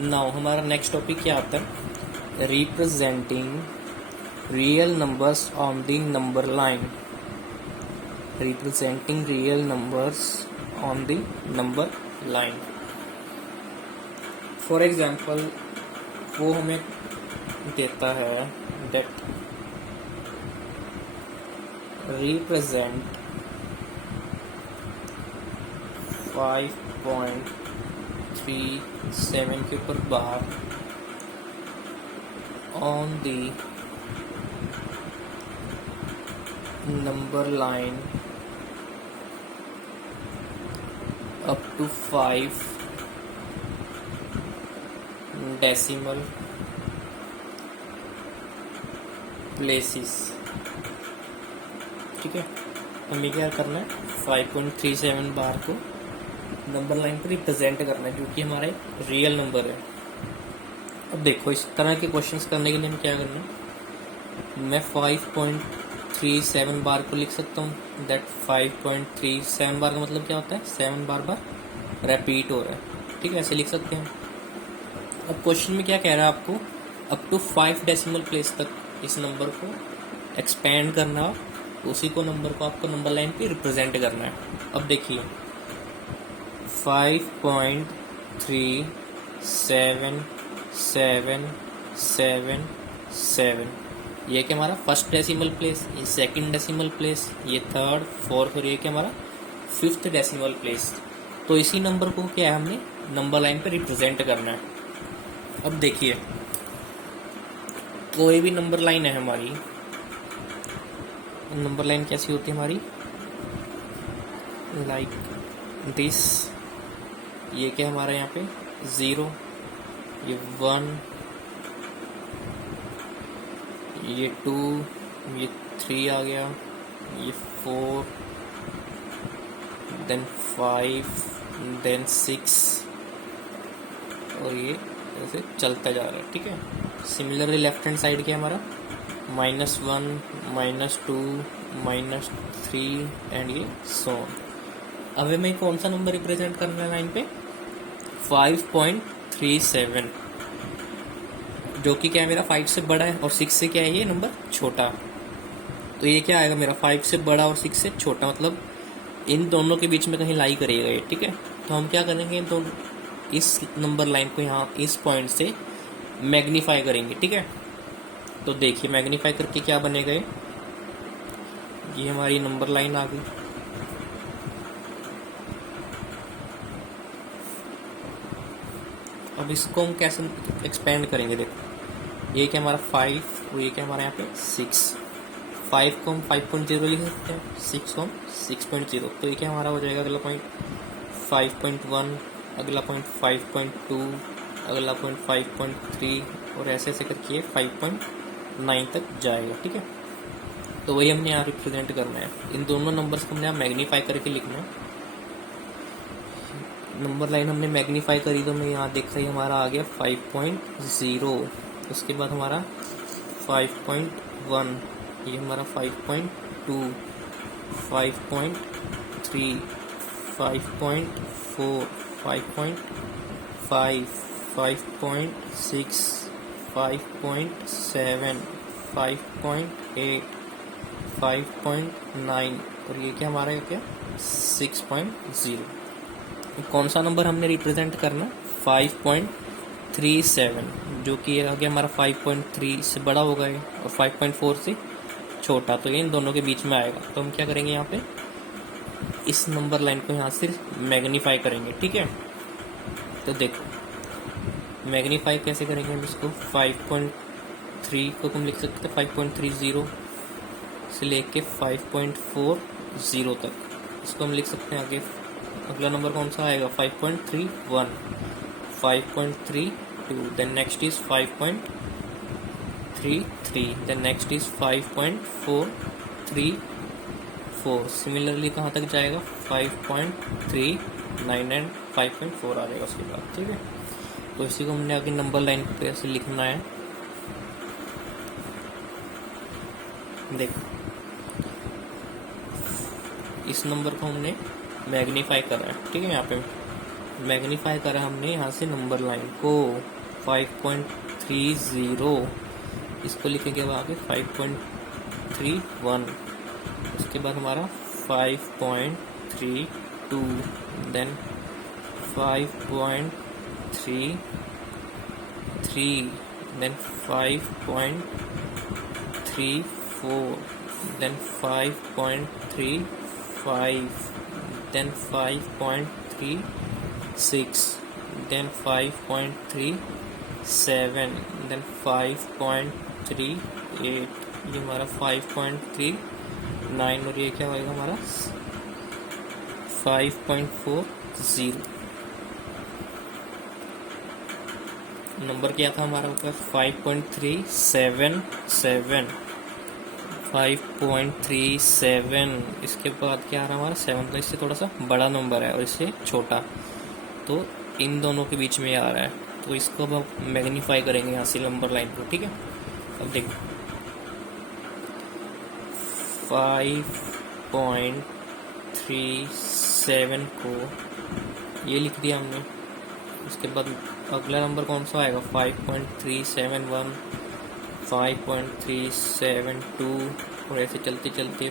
Now हमारा next topic क्या आता है, representing real numbers on the number line. Representing real numbers on the number line. For example वो हमें देता है दैट रिप्रेजेंट 5.37 के ऊपर bar on the number line up to 5 decimal places. ठीक है, हमें क्या करना है, 5.37 बार को नंबर लाइन पर रिप्रेजेंट करना है, जो कि हमारा एक रियल नंबर है। अब देखो, इस तरह के क्वेश्चंस करने के लिए हमें क्या करना है, मैं 5.37 बार को लिख सकता हूँ। दैट 5.37 बार का मतलब क्या होता है, 7 बार बार रिपीट हो रहा है। ठीक है, ऐसे लिख सकते हैं। अब क्वेश्चन में क्या कह रहा है, आपको अप टू 5 डेसिमल प्लेस तक इस नंबर को एक्सपेंड करना, तो उसी को नंबर को आपको नंबर लाइन पे रिप्रेजेंट करना है। अब देखिए 5.377777, ये क्या हमारा फर्स्ट डेसिमल प्लेस, ये सेकंड डेसिमल प्लेस, ये थर्ड फोर्थ, और ये क्या हमारा फिफ्थ डेसिमल प्लेस। तो इसी नंबर को क्या है, हमने नंबर लाइन पे रिप्रेजेंट करना है। अब देखिए, कोई भी नंबर लाइन है हमारी, नंबर लाइन कैसी होती है हमारी, लाइक दिस। ये क्या हमारा यहाँ पे 0, ये 1, ये 2, ये 3 आ गया, ये 4, देन 5, देन 6, और ये ऐसे चलता जा रहा है। ठीक है, सिमिलरली लेफ्ट हैंड साइड क्या हमारा -1, -2, -3 एंड ये सो ऑन। अब हमें कौन सा नंबर रिप्रेजेंट करना है लाइन पे, 5.37, जो कि क्या है मेरा 5 से बड़ा है, और 6 से क्या है ये नंबर छोटा। तो ये क्या आएगा मेरा 5 से बड़ा और 6 से छोटा, मतलब इन दोनों के बीच में कहीं लाई करेगा ये। ठीक है, तो हम क्या करेंगे, तो इस नंबर लाइन को यहाँ इस पॉइंट से मैग्नीफाई करेंगे। ठीक है, तो देखिए मैग्नीफाई करके क्या बनेगा, ये हमारी नंबर लाइन आ गई। अब इसको हम कैसे एक्सपेंड करेंगे, देखो ये क्या हमारा 5, और ये क्या हमारा यहाँ पे 6। 5 को हम 5.0 लिख सकते हैं, 6 को हम 6.0। तो ये क्या हमारा हो जाएगा, अगला पॉइंट 5.1, अगला पॉइंट 5.2, अगला पॉइंट 5.3, और ऐसे ऐसे करके 5.9 तक जाएगा। ठीक है, तो वही हमने यहाँ रिप्रेजेंट करना है। इन दोनों नंबर्स को हमने यहाँ मैग्नीफाई करके लिखना है। नंबर लाइन हमने मैग्नीफाई करी, तो मैं यहाँ देख रही हमारा आ गया 5.0। उसके बाद हमारा 5.1, ये हमारा 5.2, 5.3, 5.4, 5.5, 5.6, 5.7, 5.8, 5.9, और ये क्या हमारा क्या 6.0। कौन सा नंबर हमने रिप्रेजेंट करना, 5.37, जो कि ये आ गया हमारा 5.3 से बड़ा होगा ये, और 5.4 से छोटा, तो ये इन दोनों के बीच में आएगा। तो हम क्या करेंगे, यहाँ पे इस नंबर लाइन को यहाँ से मैग्नीफाई करेंगे। ठीक है, तो देखो मैग्नीफाई कैसे करेंगे हम इसको, 5.3 को हम लिख सकते हैं 5.30 से लेके 5.40 तक, इसको हम लिख सकते हैं आगे। अगला नंबर कौन सा आएगा, 5.31, 5.32, then next is 5.33, then next is 5.434। Similarly कहाँ तक जाएगा, 5.39 एंड 5.4 आ जाएगा उसके बाद। ठीक है, तो इसी को हमने आगे नंबर लाइन पे ऐसे लिखना है। देखो इस नंबर को हमने मैग्नीफाई कर रहा है। ठीक है, यहाँ पे मैग्नीफाई करा हमने यहाँ से नंबर लाइन को 5.30, इसको लिखेंगे अब आगे 5.31, उसके बाद हमारा 5.32, then 5.33, then 5.34, then 5.35, then 5.36, then 5.37, then 5.38, ये हमारा 5.39, और ये क्या होगा हमारा 5.40। नंबर क्या था हमारा ऊपर 5.377, 5.37, इसके बाद क्या आ रहा है हमारा 7, तो इससे थोड़ा सा बड़ा नंबर है और इससे छोटा, तो इन दोनों के बीच में आ रहा है, तो इसको अब हम मैग्नीफाई करेंगे यहाँ से नंबर लाइन को। ठीक है, अब देखो 5.37 को ये लिख दिया हमने, उसके बाद अगला नंबर कौन सा आएगा 5.371, 5.372, और ऐसे चलते चलते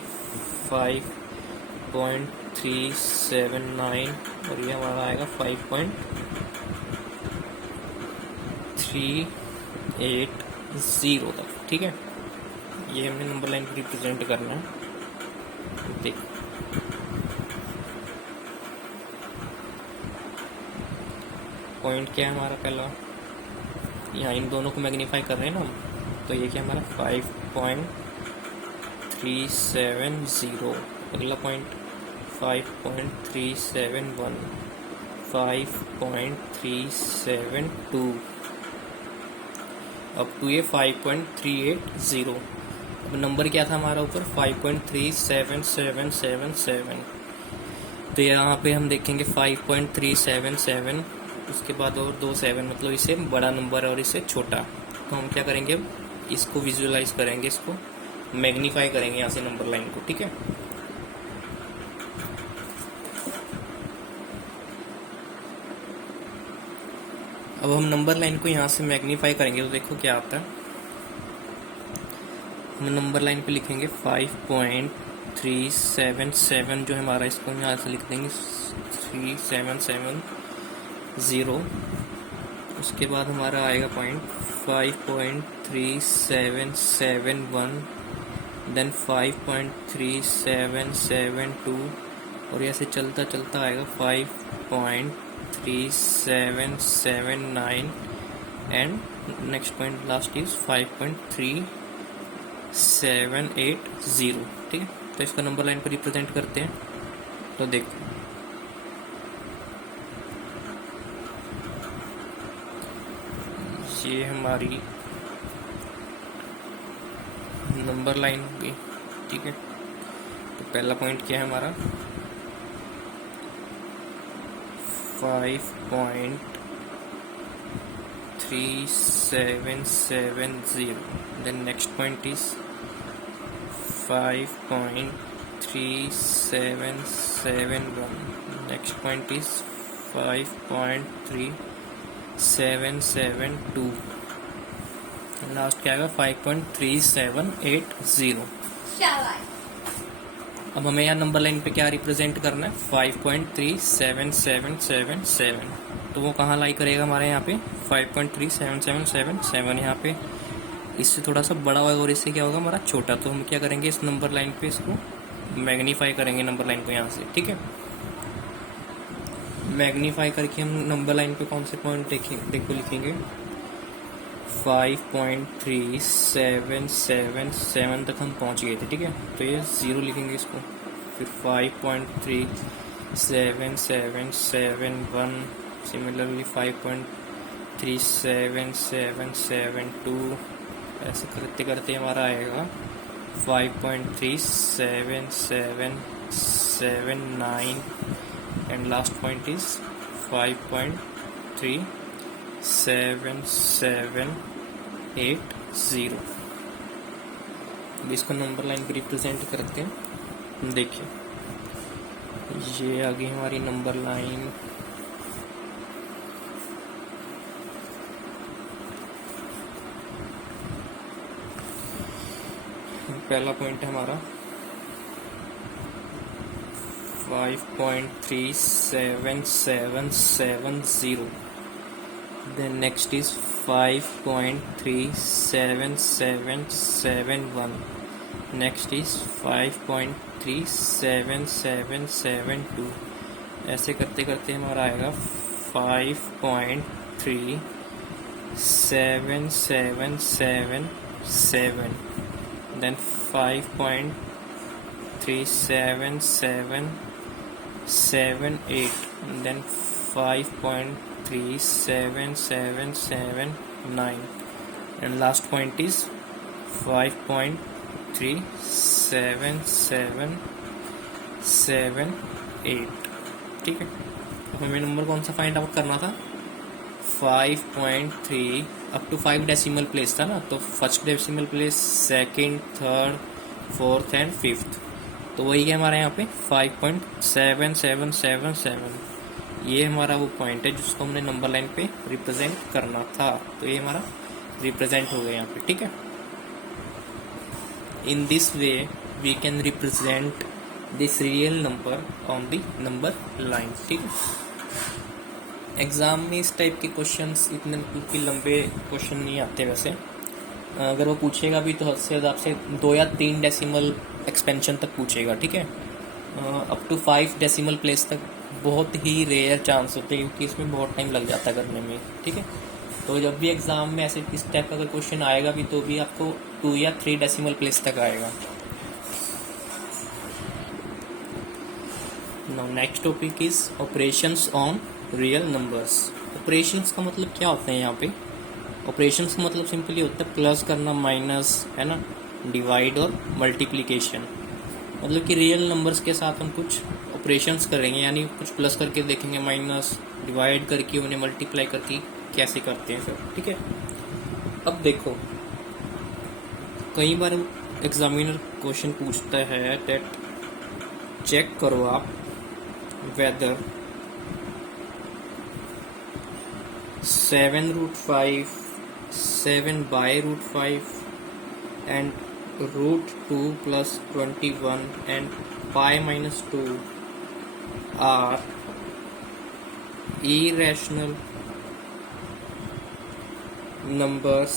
5.379, और ये हमारा आएगा 5.380 तक। ठीक है, ये हमने नंबर लाइन को रिप्रेजेंट करना है। देख पॉइंट क्या है हमारा पहला, यहाँ इन दोनों को मैग्नीफाई कर रहे हैं ना हम, तो ये क्या हमारा 5.370, अगला पॉइंट 5.371, 5.372, अब टू ये 5.380। अब नंबर क्या था हमारा ऊपर 5.37777, तो यहाँ पे हम देखेंगे 5.377, उसके बाद और 2 7, मतलब इससे बड़ा नंबर है और इससे छोटा, तो हम क्या करेंगे अब इसको विजुअलाइज करेंगे, इसको मैग्नीफाई करेंगे यहाँ से नंबर लाइन को। ठीक है, अब हम नंबर लाइन को यहाँ से मैग्नीफाई करेंगे, तो देखो क्या आता है। हम नंबर लाइन पे लिखेंगे 5.377 जो हमारा, इसको यहाँ से लिख देंगे 3770, उसके बाद हमारा आएगा पॉइंट 5.3771, देन 5.3772, और ऐसे चलता चलता आएगा 5.3779, and next point last is 5.3780। ठीक है, तो इसका नंबर लाइन पर रिप्रेजेंट करते हैं, तो देखो ये हमारी नंबर लाइन होगी। ठीक है, तो पहला पॉइंट क्या है हमारा 5.3770, then next point is 5.3771, next point is 5.3772, last क्या आएगा 5.3780। अब हमें यहाँ नंबर लाइन पे क्या रिप्रेजेंट करना है 5.37777, तो वो कहाँ लाई करेगा हमारे यहाँ पे 5.37777 यहाँ पे, इससे थोड़ा सा बड़ा होगा और इससे क्या होगा हमारा छोटा, तो हम क्या करेंगे इस नंबर लाइन पे इसको मैग्नीफाई करेंगे नंबर लाइन को यहाँ से। ठीक है, मैग्नीफाई करके हम नंबर लाइन पे कौन से पॉइंट देखो लिखेंगे 5.3777 तक हम पहुंच गए थे। ठीक है, तो ये 0 लिखेंगे इसको, फिर 5.37771, सिमिलरली 5.37772, ऐसे करते करते हमारा आएगा 5.37779, एंड लास्ट पॉइंट इज 5.37780। इसको नंबर लाइन पे रिप्रेजेंट करते हैं। देखिए ये आ गई हमारी नंबर लाइन, पहला पॉइंट है हमारा 5.37770, then next is 5.37771, next is 5.37772, ऐसे करते करते हमारा आएगा 5.37777, then 5.37778, then 5.37779, and last point is 5.37778. ठीक है, तो हमें नंबर कौन सा फाइंड आउट करना था? 5.3 अप टू 5 डेसिमल प्लेस था ना, तो first decimal place, second, third, fourth and fifth, तो वही है हमारे यहाँ पे 5.7777, ये हमारा वो पॉइंट है जिसको हमने नंबर लाइन पे रिप्रेजेंट करना था, तो ये हमारा रिप्रेजेंट हो गया यहाँ पे। ठीक है, in this way we can represent this real number on the number line. ठीक है, एग्जाम में इस टाइप के क्वेश्चंस इतने लंबे क्वेश्चन नहीं आते वैसे, अगर वो पूछेगा भी तो हद से ज़्यादा आपसे 2 या 3 डेसिमल एक्सपेंशन तक पूछेगा। ठीक है, अप टू 5 डेसिमल प्लेस तक बहुत ही रेयर चांस होते हैं, क्योंकि इसमें बहुत टाइम लग जाता है करने में। ठीक है, तो जब भी एग्जाम में ऐसे इस टाइप का अगर क्वेश्चन आएगा भी तो भी आपको 2 या 3 डेसिमल प्लेस तक आएगा। Now next topic is operations on real numbers. Operations का मतलब क्या होता है? यहाँ पे ऑपरेशंस का मतलब सिंपली होता है प्लस करना, माइनस, है ना, डिवाइड और मल्टीप्लिकेशन। मतलब कि रियल नंबर्स के साथ हम कुछ ऑपरेशंस करेंगे, यानी कुछ प्लस करके देखेंगे, माइनस, डिवाइड करके, उन्हें मल्टीप्लाई करके कैसे करते हैं सर। ठीक है, अब देखो कई बार एग्जामिनर क्वेश्चन पूछता है दैट चेक करो आप weather 7√5, 7/√5 and √2 plus 21 and pi minus 2 are irrational numbers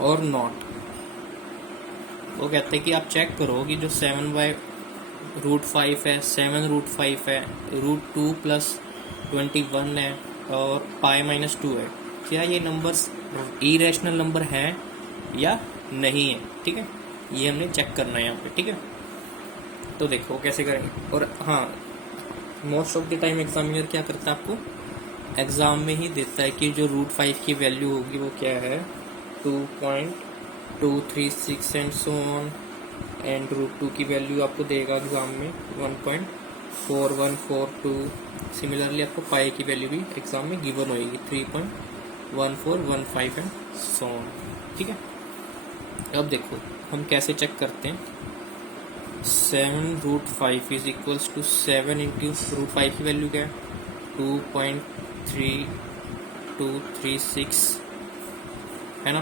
or not। वो कहते हैं कि आप चेक करो कि जो 7/√5 है, 7√5 है, √2 plus 21 है और पाई माइनस 2 है, क्या ये नंबर्स इरेशनल नंबर हैं या नहीं है। ठीक है, ये हमने चेक करना है यहाँ पे। ठीक है, तो देखो कैसे करेंगे। और हाँ, most of the time examiner क्या करता है, आपको एग्जाम में ही देता है कि जो √5 की वैल्यू होगी वो क्या है, 2.236 एंड सो ऑन, एंड √2 की वैल्यू आपको देगा एग्जाम में 1.4142। सिमिलरली आपको पाई की वैल्यू भी एग्जाम में गिवन होगी 3.1415 एंड सो ऑन। ठीक है, अब देखो हम कैसे चेक करते हैं। 7√5 इज इक्वल्स टू 7 इंटू √5 की वैल्यू क्या है, 2.3236 है ना,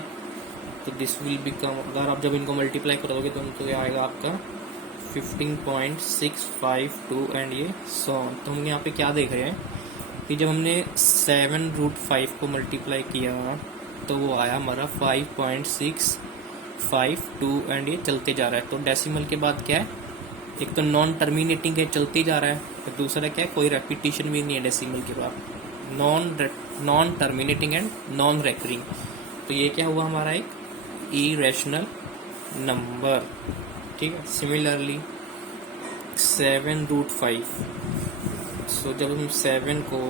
तो दिस विल बिकम, अगर आप जब इनको मल्टीप्लाई करोगे तो ये आएगा आपका 15.652 एंड ये सो ऑन। तो हम यहाँ पे क्या देख रहे हैं कि जब हमने 7√5 को मल्टीप्लाई किया तो वो आया हमारा 5.652 एंड ये चलते जा रहा है। तो डेसिमल के बाद क्या है, एक तो नॉन टर्मिनेटिंग है, चलते जा रहा है, और दूसरा क्या है, कोई रेपिटेशन भी नहीं है डेसिमल के बाद, non terminating and non recurring. तो ये क्या हुआ हमारा एक इरेशनल नंबर। ठीक है, सिमिलरली 7√5, सो जब हम 7 को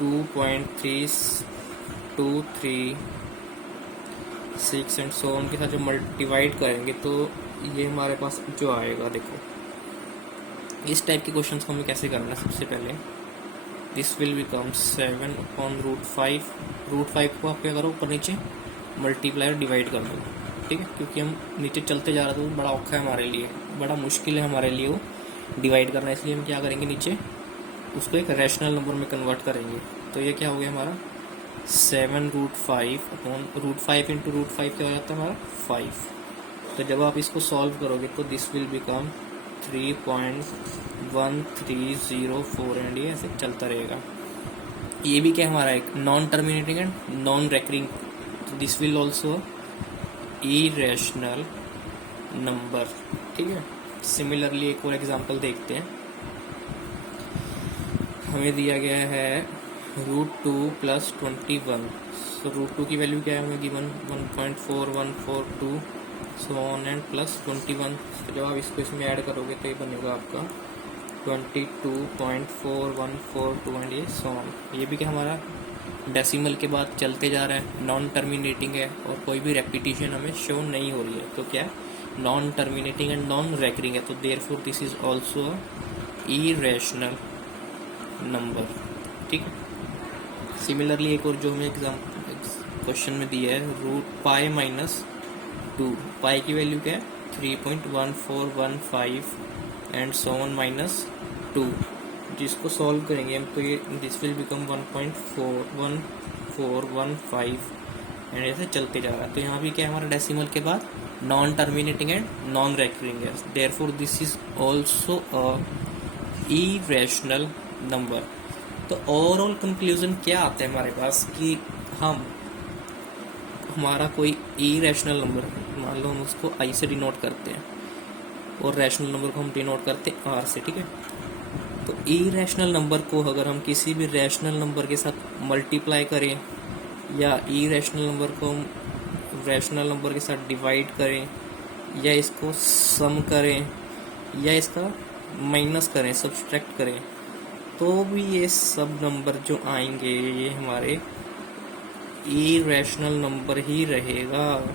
2.3236 एंड सो ऑन के साथ जो डिवाइड करेंगे तो ये हमारे पास जो आएगा, देखो इस टाइप के क्वेश्चंस को हमें कैसे करना है। सबसे पहले दिस विल बिकम 7/√5, √5 को आप क्या करो, ऊपर नीचे मल्टीप्लाई और डिवाइड कर दो। ठीक है, क्योंकि हम नीचे चलते जा रहे थे तो बड़ा औखा है हमारे लिए, बड़ा मुश्किल है हमारे लिए वो डिवाइड करना, इसलिए हम क्या करेंगे, नीचे उसको एक रैशनल नंबर में कन्वर्ट करेंगे। तो ये क्या हो गया हमारा 7√5 अपॉन √5 इंटू √5 क्या हो जाता है हमारा 5। तो जब आप इसको सॉल्व करोगे तो दिस विल बिकम 3.1304 एंड ये ऐसे चलता रहेगा। ये भी क्या हमारा एक non terminating and non recurring, तो this will also irrational number. ठीक है, सिमिलरली एक और एग्जांपल देखते हैं। हमें दिया गया है √2 + 21। सो √2 की वैल्यू क्या है हमें given 1.4142 so on and plus 21। तो जब आप इसको इसमें ऐड करोगे तो ये बनेगा आपका 22.4142 एंड ये सो ऑन। ये भी क्या हमारा डेसिमल के बाद चलते जा रहा है, नॉन टर्मिनेटिंग है और कोई भी रेपिटेशन हमें शो नहीं हो रही है, तो क्या non terminating and non recurring है, तो therefore this is also irrational number. ठीक है, सिमिलरली एक और जो हमें क्वेश्चन में दिया है √π-2, पाई की वैल्यू क्या है 3.1415 एंड सो ऑन -2, जिसको सॉल्व करेंगे हम तो ये दिस विल बिकम 1.1415 एंड ऐसे चलते जा रहा है। तो यहाँ भी क्या है हमारा डेसिमल के बाद non terminating and non recurring है, therefore this is also a irrational number. तो ओवरऑल कंक्लूजन क्या आता है हमारे पास कि हमारा कोई इरेशनल नंबर, मान लो हम उसको आई से डिनोट करते हैं और रैशनल नंबर को हम डिनोट करते हैं आर से। ठीक है, तो इरेशनल नंबर को अगर हम किसी भी रैशनल नंबर के साथ मल्टीप्लाई करें या इरेशनल नंबर को हम रैशनल नंबर के साथ डिवाइड करें या इसको सम करें या इसका माइनस करें, सब्सट्रैक्ट करें, तो भी ये सब नंबर जो आएंगे ये हमारे इरेशनल नंबर ही रहेगा।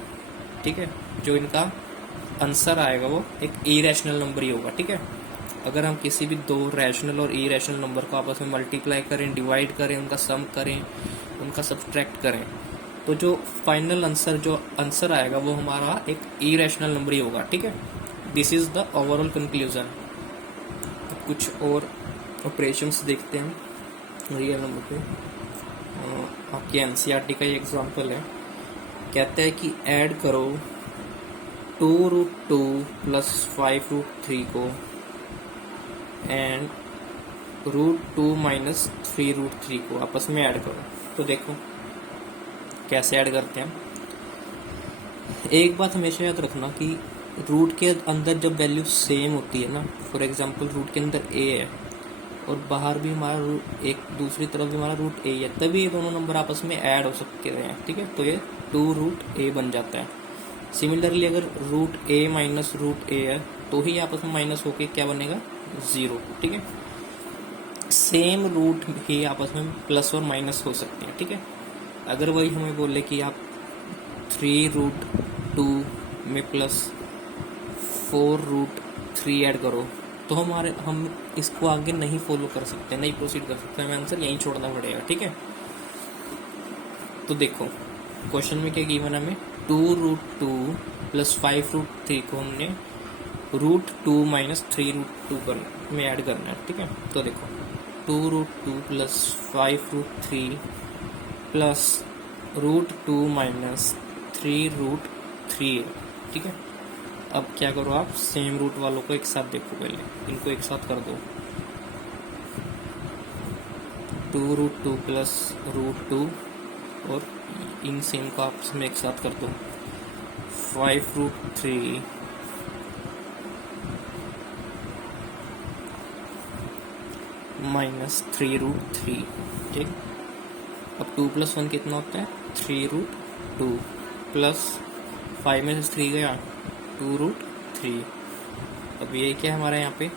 ठीक है, जो इनका आंसर आएगा वो एक इरेशनल नंबर ही होगा। ठीक है, अगर हम किसी भी दो रैशनल और इरेशनल नंबर को आपस में मल्टीप्लाई करें, डिवाइड करें, उनका सम करें, उनका सब्सट्रैक्ट करें, तो जो फाइनल आंसर आएगा वो हमारा एक इरेशनल नंबर ही होगा। ठीक है, this is the overall conclusion. कुछ और ऑपरेशंस देखते हैं रियल नंबर पे। आपके एनसीईआरटी का ये एग्जांपल है, कहता है कि ऐड करो 2√2 + 5√3 को एंड √2 - 3√3 को आपस में ऐड करो। तो देखो कैसे ऐड करते हैं। एक बात हमेशा याद रखना कि रूट के अंदर जब वैल्यू सेम होती है ना, फॉर एग्जांपल रूट के अंदर a है और बाहर भी हमारा एक दूसरी तरफ भी हमारा √a है, तभी ये दोनों नंबर आपस में ऐड हो सकते हैं। ठीक है, तो ये 2√a बन जाता है। सिमिलरली अगर √a - √a है तो ही आपस में माइनस होके क्या बनेगा 0। ठीक है, सेम रूट ही आपस में प्लस और माइनस हो सकते हैं। ठीक है, अगर वही हमें बोले कि आप 3√2 में प्लस 4√3 ऐड करो तो हम इसको आगे नहीं फॉलो कर सकते, नहीं प्रोसीड कर सकते, हमें आंसर यहीं छोड़ना पड़ेगा। ठीक है, तो देखो क्वेश्चन में क्या गिवन है हमें 2√2 + 5√3 को हमने √2 - 3√2 में ऐड करना है। ठीक है, तो देखो 2√2 + 5√3 प्लस √2 - 3√3। ठीक है, अब क्या करो आप सेम रूट वालों को एक साथ देखो, पहले इनको एक साथ कर दो। 2√2 + √2 और इन सेम को आपस में एक साथ कर दो 5√3 - 3√3। ठीक, अब 2 + 1 कितना होता है 3√2 प्लस 5 में से 3 गया 2√3। अब ये क्या है हमारा यहाँ पे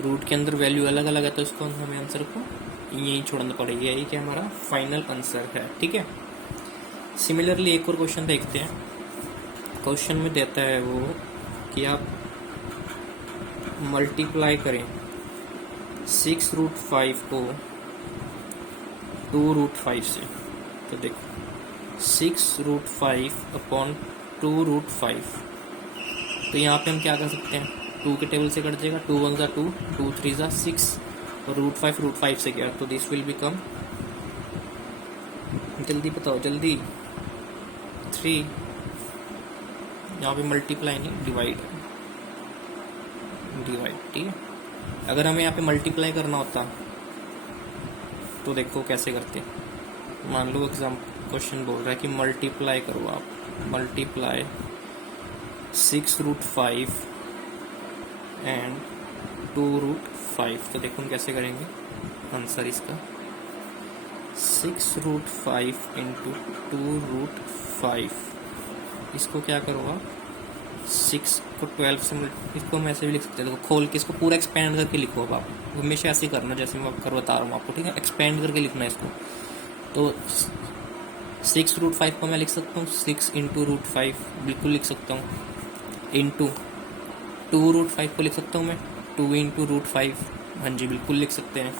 रूट के अंदर वैल्यू अलग अलग है, तो इसको हमें आंसर को यही छोड़ना पड़ेगा। यही क्या हमारा फाइनल आंसर है। ठीक है, सिमिलरली एक और क्वेश्चन देखते हैं। क्वेश्चन में देता है वो कि आप मल्टीप्लाई करें 6√5 को 2√5 से। तो देखो 6√5 अपॉन 2√5, तो यहाँ पे हम क्या कर सकते हैं 2 के टेबल से कट जाएगा, 2 × 1 = 2, 2 × 3 = 6 और √5 से गया, तो दिस विल बिकम जल्दी बताओ जल्दी। 3, यहाँ पे मल्टीप्लाई नहीं डिवाइड, ठीक है। अगर हमें यहाँ पे मल्टीप्लाई करना होता तो देखो कैसे करते। मान लो एग्जाम क्वेश्चन बोल रहा है कि मल्टीप्लाई करो आप, मल्टीप्लाई 6√5 एंड 2√5। तो देखो हम कैसे करेंगे आंसर इसका। 6√5 इंटू 2√5, इसको क्या करो आप, 6 को 12 से इसको हम ऐसे भी लिख सकते हैं। देखो खोल के इसको पूरा एक्सपेंड करके लिखो। अब आप हमेशा ऐसे ही करना जैसे मैं कर बता रहा हूँ आपको, ठीक है। एक्सपेंड करके लिखना है इसको। तो 6√5 को मैं लिख सकता हूँ 6 इंटू √5, बिल्कुल लिख सकता हूँ। इंटू 2√5 को लिख सकता हूँ मैं 2 इंटू √5, हाँ जी बिल्कुल लिख सकते हैं।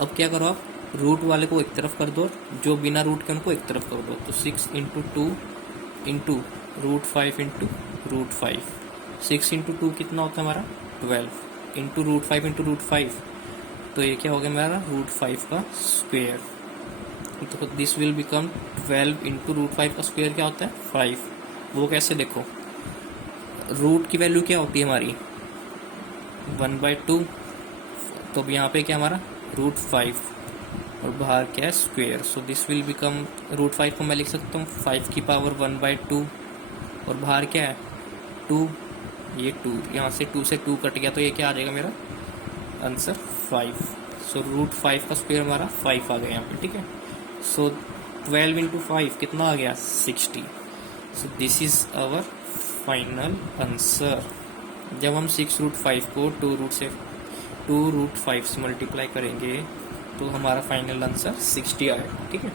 अब क्या करो आप, रूट वाले को एक तरफ कर दो, जो बिना रूट के उनको एक तरफ कर दो। तो 6 इंटू 2 इंटू √5 इंटू √5, 6 इंटू 2 कितना होता है हमारा 12, इंटू √5 इंटू √5, तो ये क्या हो गया हमारा √5 का स्क्वायर। तो दिस विल बिकम 12 इंटू √5 का स्क्वायर क्या होता है 5। वो कैसे देखो, रूट की वैल्यू क्या होती है हमारी 1/2, तो अब यहाँ पे क्या हमारा √5 और बाहर क्या है square. So this will become √5 को मैं लिख सकता हूँ 5 की पावर 1/2 और बाहर क्या है 2, ये 2, यहाँ से 2 से 2 कट गया तो ये क्या आ जाएगा मेरा आंसर 5। सो √5 का स्क्वायर हमारा 5 आ गया यहाँ पे, ठीक है। सो 12 इंटू 5 कितना आ गया 60। So this is our final answer. जब हम 6√5 को 2√5 से मल्टीप्लाई करेंगे तो हमारा फाइनल आंसर 60 आएगा, ठीक है।